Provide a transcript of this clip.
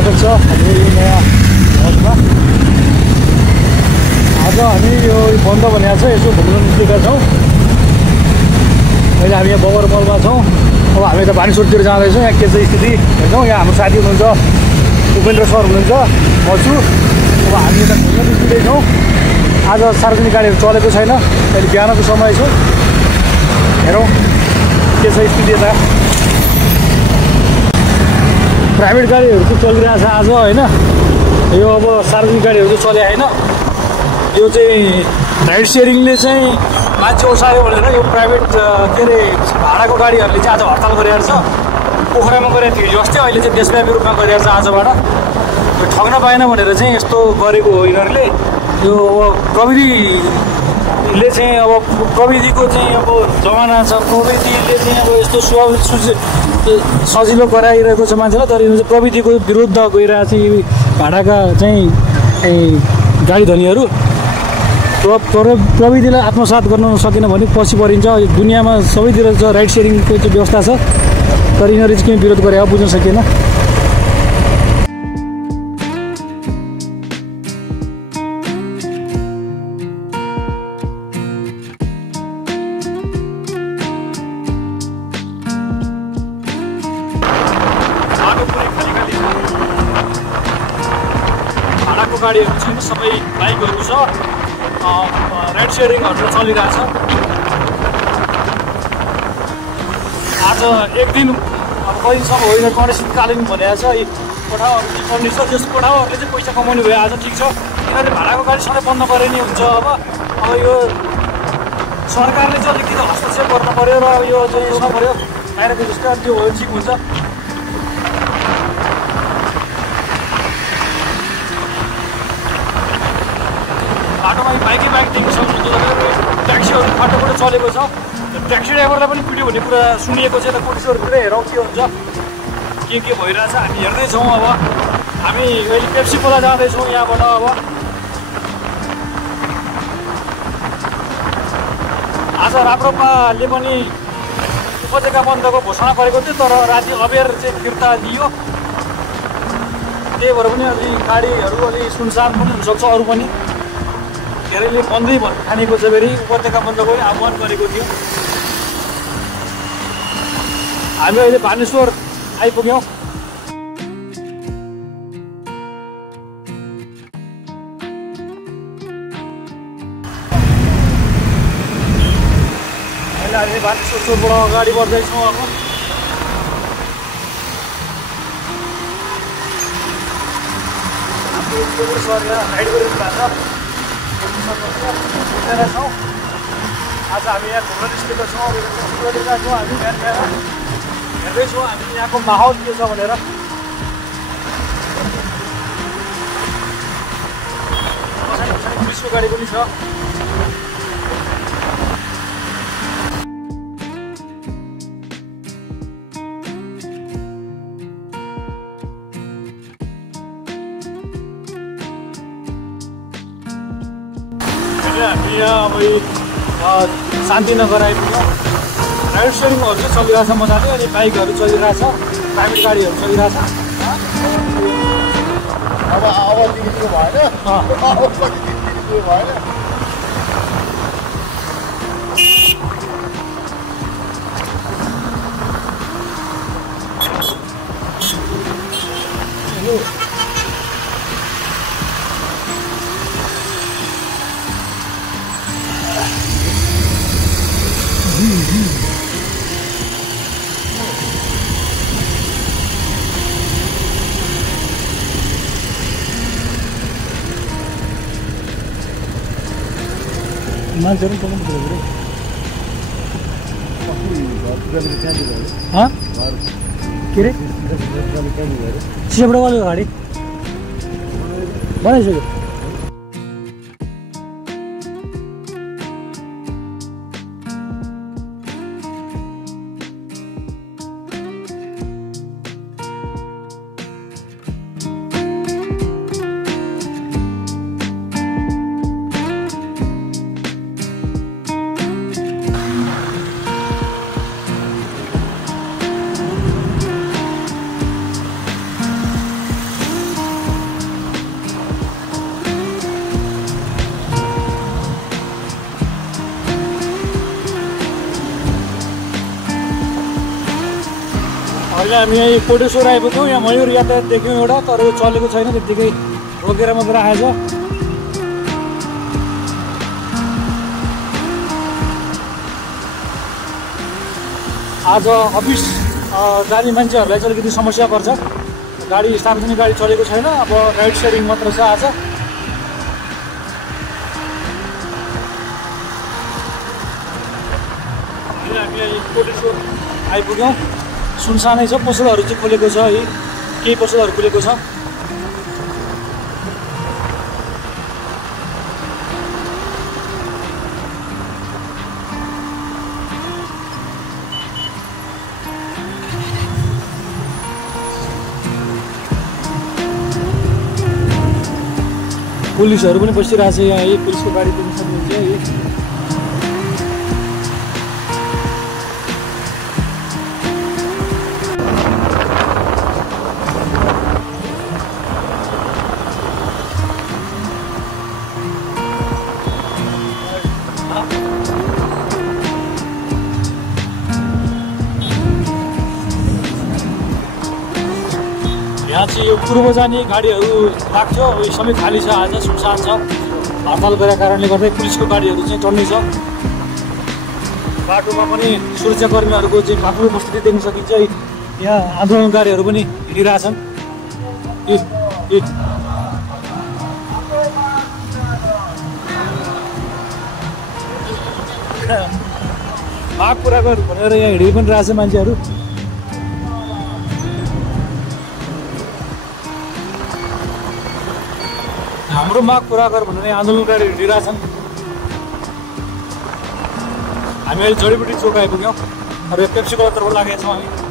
स्वागत छ हाम्रो यो नयाँ भ्लगमा। आज हामी यो बन्द भनेको छ यसो घुम्न निस्केका छौँ। अहिले हामी यहाँ बगर मलमा छौँ। अब हामी त बानेश्वरतिर जाँदैछौँ। यहाँ के छ स्थिति हेर्छौँ। यहाँ हाम्रो साथी हुनुहुन्छ, उपेन्द्र सर हुनुहुन्छ, म छु। अब हामी यता घुम्न निस्किँदैछौँ। आज सार्वजनिक गाडीहरू चलेको छैन। अहिले बिहानको समय छ। हेरौँ के छ स्थिति यता। प्राइभेट गाडीहरू चाहिँ चलिरहेछ आज होइन। यो अब सार्वजनिक गाडीहरू चाहिँ चले होइन। यो चाहिँ राइड सेयरिङले चाहिँ मान्छे ओसायो भनेर यो प्राइभेट के अरे भाडाको गाडीहरूले चाहिँ आज हडताल गरिरहेको छ। पोखरामा गरेको थियो हिजो अस्ति, अहिले चाहिँ देशव्यापी रूपमा गरिरहेको छ आजबाट। यो ठग्न पाएन भनेर चाहिँ यस्तो गरेको हो यिनीहरूले। यो अब प्रविधिले चाहिँ अब प्रविधिको चाहिँ अब जमाना छ। प्रविधिले चाहिँ अब यस्तो सजिलो गराइरहेको छ मान्छेलाई, तर यो चाहिँ प्रविधिको विरुद्ध गइरहेको छ यी भाडाका चाहिँ गाडी धनीहरू। तर प्रविधिलाई आत्मसात गर्न सकेन भने पछि परिन्छ। दुनियाँमा सबैतिर राइड सेयरिङको चाहिँ व्यवस्था छ, तर यिनीहरू चाहिँ किन विरोध गरे बुझ्न सकिएन। भाडाको गाडीहरू छैन, सबै बाइकहरू छ। राइड सेयरिङहरू चलिरहेछ। आज एक दिन अब कहिलेसम्म होइन कन्डिसनकालीन भनेको छ। यी कोठाहरूले कन्डिसन छ, त्यस कोठाहरूले चाहिँ पैसा कमाउने भयो आज। ठिक छ, यिनीहरूले भाडाको गाडी सधैँ बन्द गरे नि हुन्छ। अब यो सरकारले चाहिँ अलिकति हस्तक्षेप गर्नु पऱ्यो र यो चाहिँ यसमा पऱ्यो बाहिरको जस्तो त्यो हो ठिक हुन्छ। बाटोमा बाइकदेखि सक्नुहुन्छ भनेर ट्याक्सीहरू फाटोबाट चलेको छ। ट्याक्सी ड्राइभरलाई पनि पिट्यो भन्ने कुरा सुनिएको छ। त पुलिसहरूतिर हेरौँ के हुन्छ, के भइरहेछ हामी हेर्दैछौँ। अब हामी अहिले पेप्सी खोला जाँदैछौँ यहाँबाट। अब आज राप्रपाले पनि उपत्यका बन्दको घोषणा गरेको थियो, तर राति अबेर चाहिँ फिर्ता दियो। त्यही भएर पनि अलि गाडीहरू अलि सुनसान पनि हुनसक्छ। अरू पनि धेरैले बन्दै ठानेको छ। फेरि उपत्यका बन्दको आह्वान गरेको थियो। हामी अहिले बानेश्वर आइपुग्यौँ। अहिले हामी बानेश्वर चोरबाट अगाडि बढ्दैछौँ। अब सर यहाँ राइड गरिदिनु भएको छ। आज हामी यहाँ घुम्न निस्केका छौँ। गरिरहेका छौँ हामी बिहान बिहान हेर्दैछौँ हामी यहाँको माहौल के छ भनेर। पछाडि पुलिसको गाडी पनि छ। हामी यहाँ अब शान्तिनगर आइपुग्यौँ। राइड सेयरिङहरू चाहिँ चलिरहेछ मजाले। अनि बाइकहरू चलिरहेछ, प्राइभेट गाडीहरू चलिरहेछ। अब दिनु भएन। मान्छेहरू पनि के अरे सिलबाट वाले गाडी बनाइसक्यो। अहिले हामी यहाँ कोटेश्वर आइपुग्यौँ। यहाँ मयूर यातायात देख्यौँ एउटा, तर यो चलेको छैन, त्यत्तिकै रोकेर मात्र आएछ। आज अफिस जाने मान्छेहरूलाई चाहिँ अलिकति समस्या पर्छ। गाडी सार्वजनिक गाडी चलेको छैन, अब राइड सेयरिङ मात्र छ आज। हामी कोटेश्वर आइपुग्यौँ। सुनसानै छ, पसलहरू चाहिँ खोलेको छ है, केही पसलहरू खुलेको छ। पुलिसहरू पनि बसिरहेको छ यहाँ है, पुलिसको गाडी पनि सक्नुहुन्छ है। यहाँ चाहिँ यो पूर्व जाने गाडीहरू लाग्थ्यो, यो सबै खाली छ, आज सुनसान छ। हडताल गरेको कारणले गर्दा पुलिसको गाडीहरू चाहिँ चढ्ने छ। बाटोमा पनि सुरक्षाकर्मीहरूको चाहिँ आफ्नो उपस्थिति देख्न सकिन्छ। यहाँ आन्दोलनकारीहरू पनि हिँडिरहेछन्। माग पुरा गर भनेर यहाँ हिँडि पनि रहेछ मान्छेहरू। हाम्रो माग पुरा गर भनेर आन्दोलनकारी हिँडिरहेछन्। हामी अहिले जडीबुटी चोक आइपुग्यौँ। अब पेप्सी कलर तर्फ लागेका छौँ हामी।